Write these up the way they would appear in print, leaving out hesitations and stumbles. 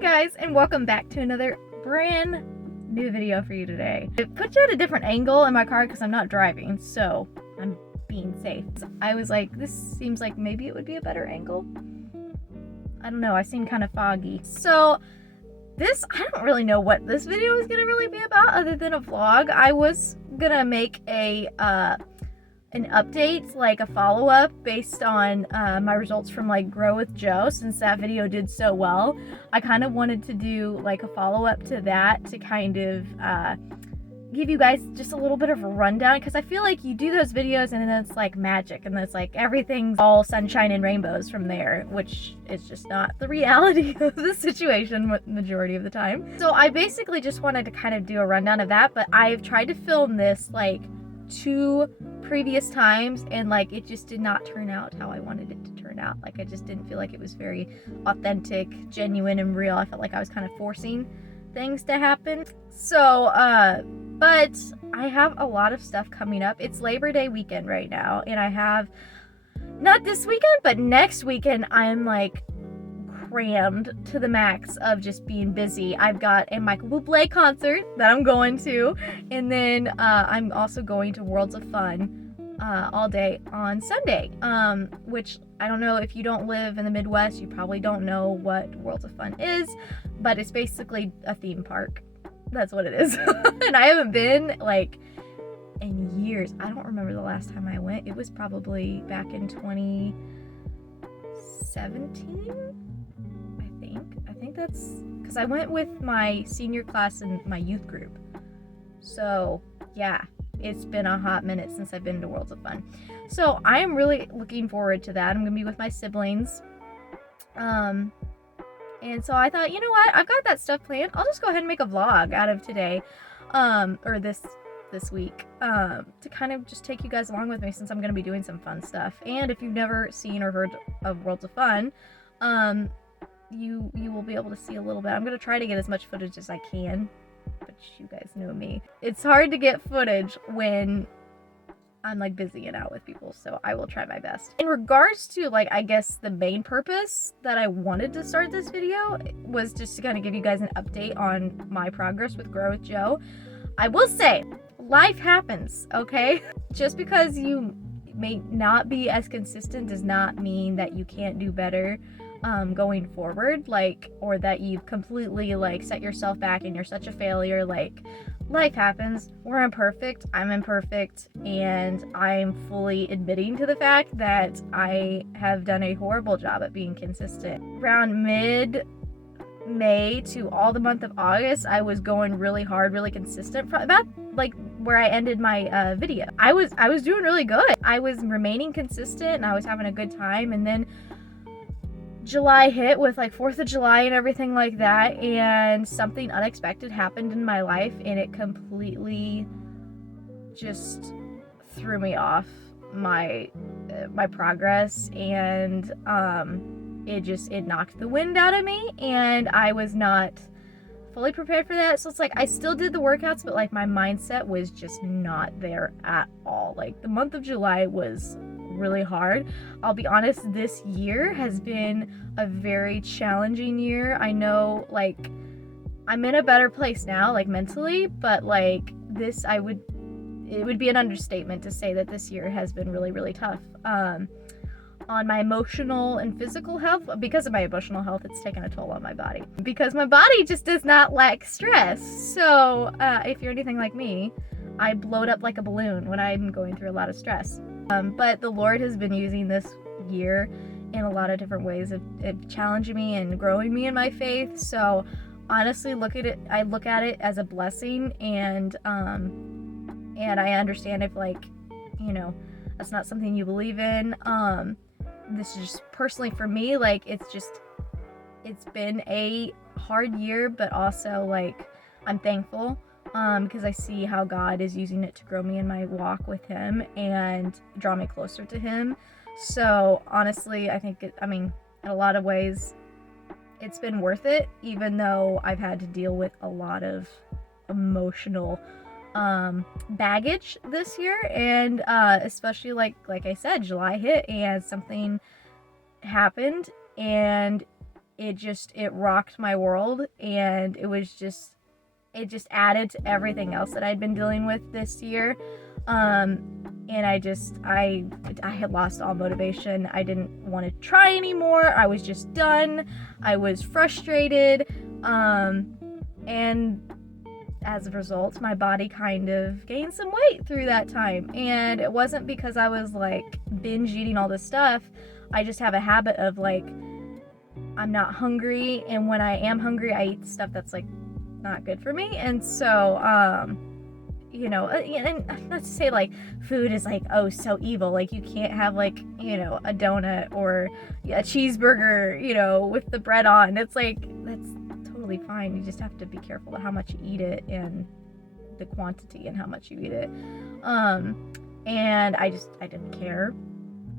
guys, and welcome back to another brand new video for you today. I put you at a different angle in my car because I'm not driving, so I'm being safe. I was like, this seems like maybe it would be a better angle. I don't know, I seem kind of foggy. So I don't really know what this video is gonna really be about other than a vlog. I was gonna make an update, like a follow-up based on my results from like Grow with Jo, since that video did so well. I kind of wanted to do like a follow-up to that to kind of give you guys just a little bit of a rundown, because I feel like you do those videos and then it's like magic and it's like everything's all sunshine and rainbows from there, which is just not the reality of the situation majority of the time. So I basically just wanted to kind of do a rundown of that, but I've tried to film this like 2 previous times and like it just did not turn out how I wanted it to turn out. Like I just didn't feel like it was very authentic, genuine, and real. I felt like I was kind of forcing things to happen. So but I have a lot of stuff coming up. It's Labor Day weekend right now, and I have, not this weekend, but next weekend, I'm like crammed to the max of just being busy. I've got a Michael Bublé concert that I'm going to, and then I'm also going to Worlds of Fun all day on Sunday, which I don't know, if you don't live in the Midwest, you probably don't know what Worlds of Fun is, but it's basically a theme park. That's what it is. And I haven't been like in years. I don't remember the last time I went. It was probably back in 2017, I think that's because I went with my senior class and my youth group. So yeah, it's been a hot minute since I've been to Worlds of Fun. So I am really looking forward to that. I'm gonna be with my siblings. And so I thought, you know what? I've got that stuff planned. I'll just go ahead and make a vlog out of today, or this week, to kind of just take you guys along with me, since I'm going to be doing some fun stuff. And if you've never seen or heard of Worlds of Fun, you will be able to see a little bit. I'm going to try to get as much footage as I can, but you guys know me. It's hard to get footage when I'm like busy and out with people, so I will try my best. In regards to like, I guess the main purpose that I wanted to start this video was just to kind of give you guys an update on my progress with Grow with Jo. I will say, life happens, okay? Just because you may not be as consistent does not mean that you can't do better going forward, like, or that you've completely like set yourself back and you're such a failure. Like, life happens. We're imperfect. I'm imperfect, and I'm fully admitting to the fact that I have done a horrible job at being consistent. Around mid-May to all the month of August, I was going really hard, really consistent, about like where I ended my video. I was doing really good. I was remaining consistent and I was having a good time, and then July hit with like 4th of July and everything like that, and something unexpected happened in my life, and it completely just threw me off my progress, and it knocked the wind out of me, and I was not fully prepared for that. So it's like I still did the workouts, but like my mindset was just not there at all. Like the month of July was really hard. I'll be honest, this year has been a very challenging year. I know, like, I'm in a better place now, like mentally, but like this, it would be an understatement to say that this year has been really, really tough on my emotional and physical health. Because of my emotional health, it's taken a toll on my body, because my body just does not like stress. So if you're anything like me, I bloat up like a balloon when I'm going through a lot of stress. But the Lord has been using this year in a lot of different ways of challenging me and growing me in my faith. So honestly, I look at it as a blessing, and I understand if, like, you know, that's not something you believe in. This is just personally for me, like, it's been a hard year, but also like I'm thankful. Because I see how God is using it to grow me in my walk with Him and draw me closer to Him. So honestly, I think in a lot of ways, it's been worth it, even though I've had to deal with a lot of emotional baggage this year, and especially like I said, July hit and something happened, and it rocked my world, and it just added to everything else that I'd been dealing with this year. And I had lost all motivation. I didn't want to try anymore. I was just done. I was frustrated. And as a result, my body kind of gained some weight through that time. And it wasn't because I was like binge eating all this stuff. I just have a habit of like, I'm not hungry. And when I am hungry, I eat stuff that's like not good for me. And so, and not to say like food is like, oh, so evil. Like you can't have like, a donut or a cheeseburger, with the bread on. It's like, that's totally fine. You just have to be careful about how much you eat it and the quantity and how much you eat it. And I didn't care.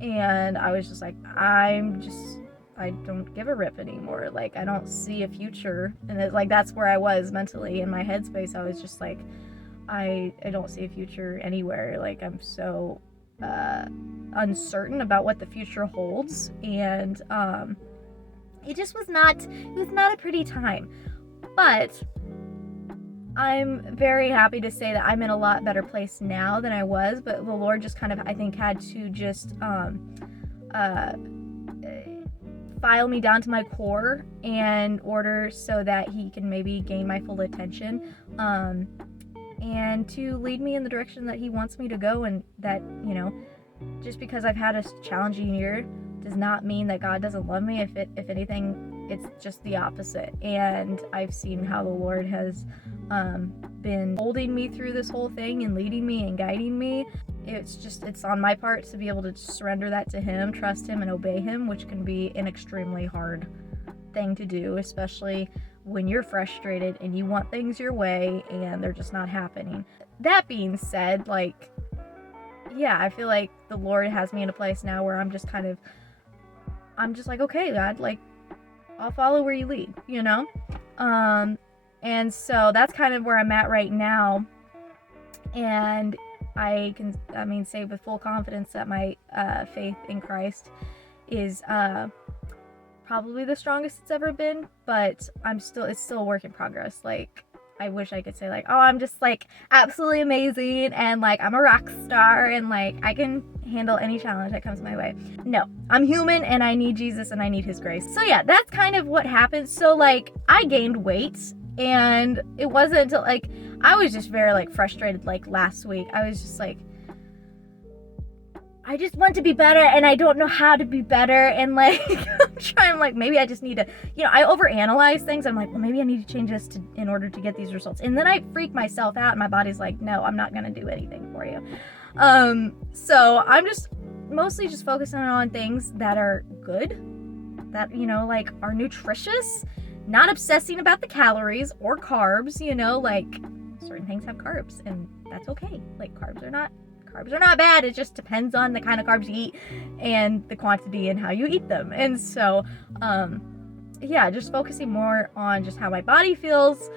And I was just like, I don't give a rip anymore. Like, I don't see a future. And it's like, that's where I was mentally in my headspace. I was just like, I don't see a future anywhere. Like, I'm so uncertain about what the future holds. And it was not a pretty time. But I'm very happy to say that I'm in a lot better place now than I was. But the Lord just kind of, I think, had to just file me down to my core in order so that he can maybe gain my full attention, and to lead me in the direction that he wants me to go. And that, just because I've had a challenging year does not mean that God doesn't love me. If anything, it's just the opposite. And I've seen how the Lord has been holding me through this whole thing and leading me and guiding me. It's on my part to be able to surrender that to him, trust him, and obey him, which can be an extremely hard thing to do, especially when you're frustrated and you want things your way and they're just not happening. That being said, like, yeah, I feel like the Lord has me in a place now where I'm just like, okay, God, like, I'll follow where you lead, and so that's kind of where I'm at right now. And I can, say with full confidence that my faith in Christ is probably the strongest it's ever been, but it's still a work in progress. Like, I wish I could say like, oh, I'm just like absolutely amazing and like I'm a rock star and like I can handle any challenge that comes my way. No, I'm human and I need Jesus and I need his grace. So yeah, that's kind of what happened. So like, I gained weight, and it wasn't until like, I was just very like frustrated like last week. I was just like, I just want to be better and I don't know how to be better. And like, I'm like, maybe I just need to, I overanalyze things. I'm like, well, maybe I need to change this in order to get these results. And then I freak myself out and my body's like, no, I'm not going to do anything for you. So I'm just mostly just focusing on things that are good, that, like are nutritious, not obsessing about the calories or carbs, like certain things have carbs and that's okay. Like carbs are not bad. It just depends on the kind of carbs you eat and the quantity and how you eat them. And so, yeah, just focusing more on just how my body feels,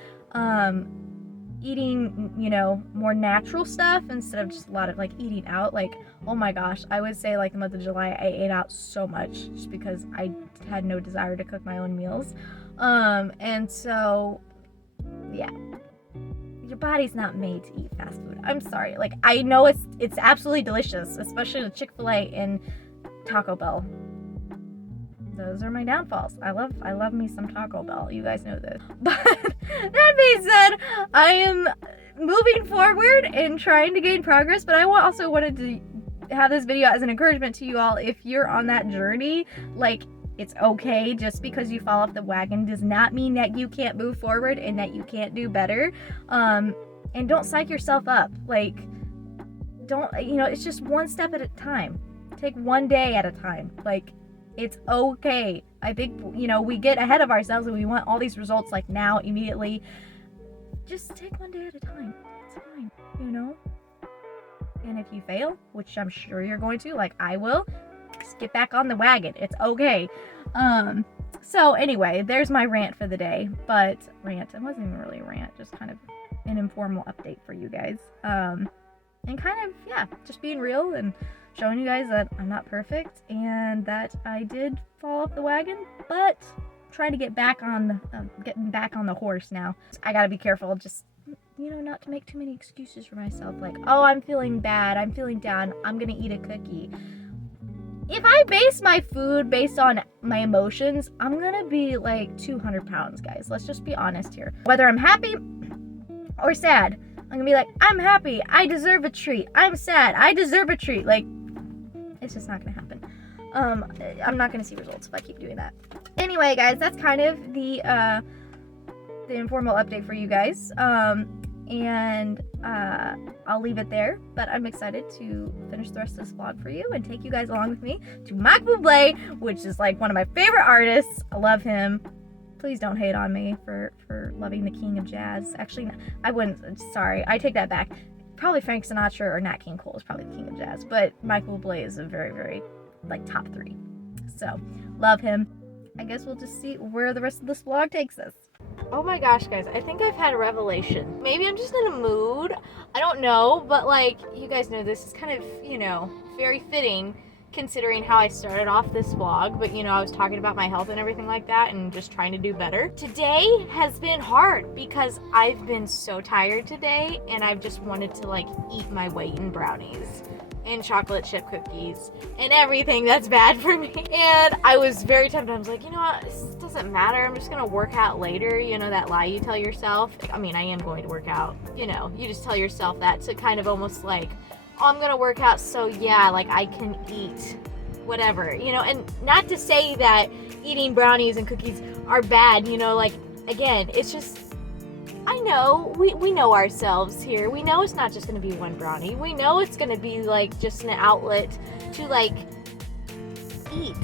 eating, more natural stuff instead of just a lot of like eating out. Like, oh my gosh, I would say like the month of July, I ate out so much just because I had no desire to cook my own meals. And so, yeah. Your body's not made to eat fast food. I'm sorry. Like, I know it's absolutely delicious, especially the Chick-fil-A and Taco Bell. Those are my downfalls. I love me some Taco Bell. You guys know this. But that being said, I am moving forward and trying to gain progress, but I also wanted to have this video as an encouragement to you all. If you're on that journey, like, it's okay. Just because you fall off the wagon does not mean that you can't move forward and that you can't do better. And don't psych yourself up. Like, don't, it's just one step at a time. Take one day at a time. Like, it's okay. I think, we get ahead of ourselves and we want all these results like now, immediately. Just take one day at a time. It's fine, And if you fail, which I'm sure you're going to, like I will, just get back on the wagon. It's okay. So anyway, there's my rant for the day. But it wasn't even really a rant, just kind of an informal update for you guys. And kind of, yeah, just being real and showing you guys that I'm not perfect and that I did fall off the wagon, but trying to get back on getting back on the horse now. I gotta be careful, just, you know, not to make too many excuses for myself. Like, oh, I'm feeling bad, I'm feeling down, I'm gonna eat a cookie. If I base my food based on my emotions, I'm gonna be like 200 pounds, guys. Let's just be honest here. Whether I'm happy or sad, I'm gonna be like, I'm happy, I deserve a treat. I'm sad, I deserve a treat. Like, it's just not gonna happen. I'm not gonna see results if I keep doing that. Anyway, guys, that's kind of the informal update for you guys. I'll leave it there, but I'm excited to finish the rest of this vlog for you and take you guys along with me to Michael Bublé, which is like one of my favorite artists. I love him. Please don't hate on me for loving the king of jazz. Actually, I wouldn't. Sorry, I take that back. Probably Frank Sinatra or Nat King Cole is probably the king of jazz, but Michael Bublé is a very, very, like, top 3. So, love him. I guess we'll just see where the rest of this vlog takes us. Oh my gosh, guys, I think I've had a revelation. Maybe I'm just in a mood. I don't know, but like, you guys know this is kind of, you know, very fitting considering how I started off this vlog, but you know, I was talking about my health and everything like that and just trying to do better. Today has been hard because I've been so tired today and I've just wanted to like eat my weight in brownies and chocolate chip cookies and everything that's bad for me. And I was very tempted. I was like, you know what, this doesn't matter, I'm just gonna work out later. You know, that lie you tell yourself. I mean, I am going to work out, you know, you just tell yourself that to kind of almost like, oh, I'm gonna work out, so yeah, like I can eat whatever, you know. And not to say that eating brownies and cookies are bad, you know, like, again, it's just, I know, we know ourselves here. We know it's not just gonna be one brownie. We know it's gonna be like just an outlet to like eat.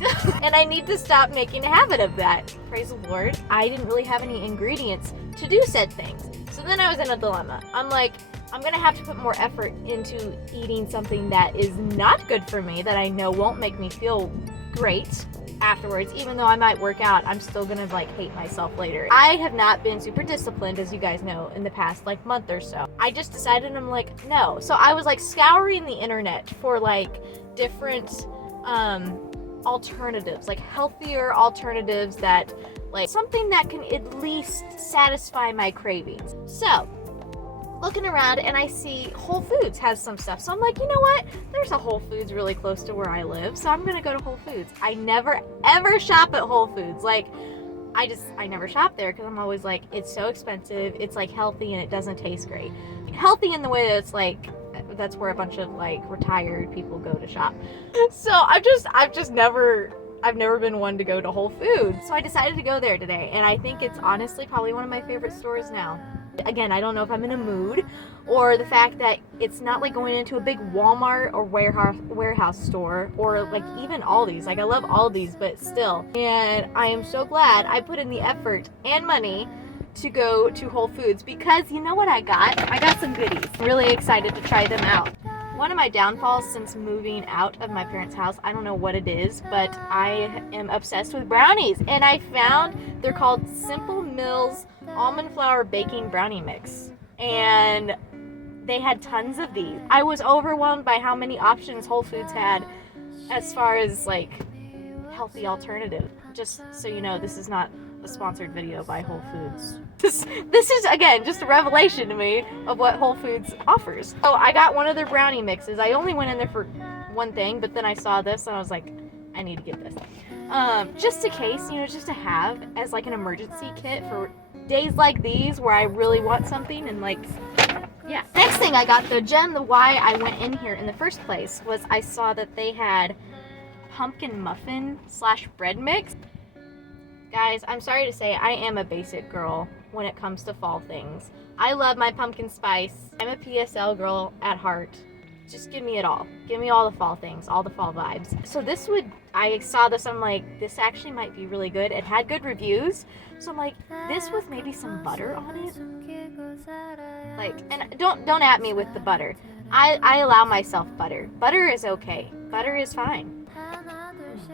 And I need to stop making a habit of that. Praise the Lord. I didn't really have any ingredients to do said things. So then I was in a dilemma. I'm like, I'm gonna have to put more effort into eating something that is not good for me, that I know won't make me feel great afterwards. Even though I might work out, I'm still gonna like hate myself later. I have not been super disciplined, as you guys know, in the past like month or so. I just decided, I'm like, no. So I was like scouring the internet for like different alternatives, like healthier alternatives that like something that can at least satisfy my cravings. So looking around and I see Whole Foods has some stuff. So I'm like, you know what? There's a Whole Foods really close to where I live. So I'm gonna go to Whole Foods. I never ever shop at Whole Foods. Like, I never shop there because I'm always like, it's so expensive. It's like healthy and it doesn't taste great. Healthy in the way that it's like, that's where a bunch of like retired people go to shop. So I've never been one to go to Whole Foods. So I decided to go there today. And I think it's honestly probably one of my favorite stores now. Again, I don't know if I'm in a mood or the fact that it's not like going into a big Walmart or warehouse store or like even Aldi's. Like, I love Aldi's, but still. And I am so glad I put in the effort and money to go to Whole Foods because you know what I got? I got some goodies. I'm really excited to try them out. One of my downfalls since moving out of my parents' house, I don't know what it is, but I am obsessed with brownies. And I found they're called Simple Mills Almond Flour Baking Brownie Mix. And they had tons of these. I was overwhelmed by how many options Whole Foods had as far as like healthy alternatives. Just so you know, this is not a sponsored video by Whole Foods. This is, again, just a revelation to me of what Whole Foods offers. So I got one of their brownie mixes. I only went in there for one thing, but then I saw this and I was like, I need to get this. Just in case, you know, just to have as like an emergency kit for days like these where I really want something and like, yeah. Next thing I got, though, Jen, the why I went in here in the first place was I saw that they had pumpkin muffin / bread mix. Guys, I'm sorry to say I am a basic girl when it comes to fall things. I love my pumpkin spice. I'm a PSL girl at heart. Just give me it all. Give me all the fall things, all the fall vibes. So I saw this, I'm like, this actually might be really good. It had good reviews. So I'm like, this with maybe some butter on it. Like, and don't at me with the butter. I allow myself butter. Butter is okay. Butter is fine.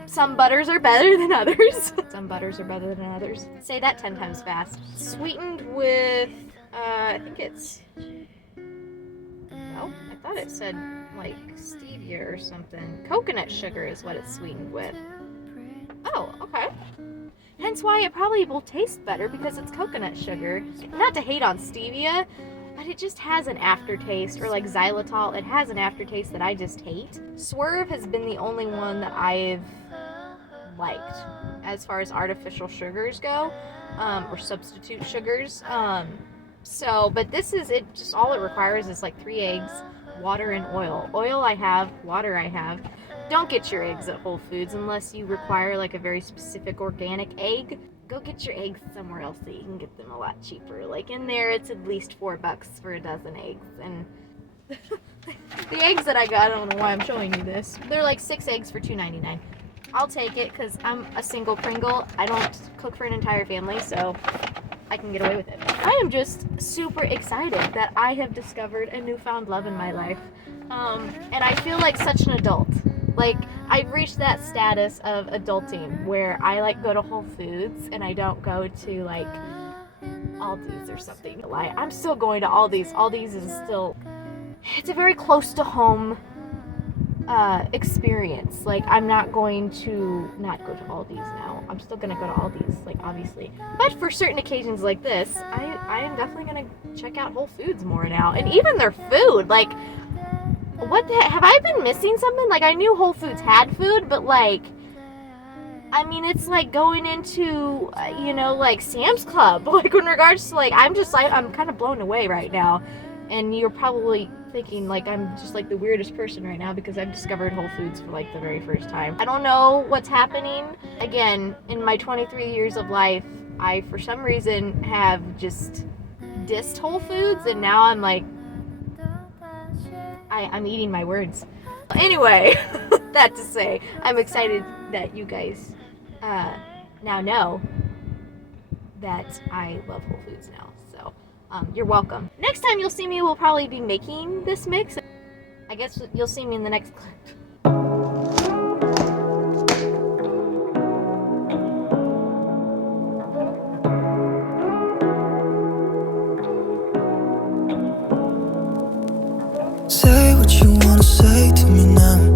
Some butters are better than others. Some butters are better than others. Say that 10 times fast. Sweetened with, I think it's, oh, I thought it said like stevia or something. Coconut sugar is what it's sweetened with. Oh, okay. hence why it probably will taste better, because it's coconut sugar. Not to hate on stevia, but it just has an aftertaste, or like xylitol, it has an aftertaste that I just hate. Swerve has been the only one that I've liked as far as artificial sugars go, or substitute sugars. But this is it. Just all it requires is like 3 eggs, water, and oil. Oil I have, water I have. Don't get your eggs at Whole Foods unless you require like a very specific organic egg. Go get your eggs somewhere else that you can get them a lot cheaper. Like in there, it's at least $4 for a dozen eggs. And the eggs that I got, I don't know why I'm showing you this. They're like 6 eggs for $2.99. I'll take it because I'm a single Pringle. I don't cook for an entire family, so I can get away with it. I am just super excited that I have discovered a newfound love in my life. And I feel like such an adult. Like, I've reached that status of adulting where I like go to Whole Foods and I don't go to like Aldi's or something. I'm still going to Aldi's. Aldi's is still, it's a very close to home experience. Like, I'm not going to not go to Aldi's now. I'm still gonna go to Aldi's, like, obviously. But for certain occasions like this, I am definitely gonna check out Whole Foods more now. And even their food, like, what the heck? Have I been missing something? Like, I knew Whole Foods had food, but like, I mean, it's like going into, like Sam's Club. Like, in regards to, like, I'm kind of blown away right now. And you're probably thinking, like, I'm just, like, the weirdest person right now because I've discovered Whole Foods for, like, the very first time. I don't know what's happening. Again, in my 23 years of life, I, for some reason, have just dissed Whole Foods, and now I'm, like, I'm eating my words. Anyway, that to say, I'm excited that you guys now know that I love Whole Foods now. So, you're welcome. Next time you'll see me, we'll probably be making this mix. I guess you'll see me in the next clip. Say what you wanna say to me now.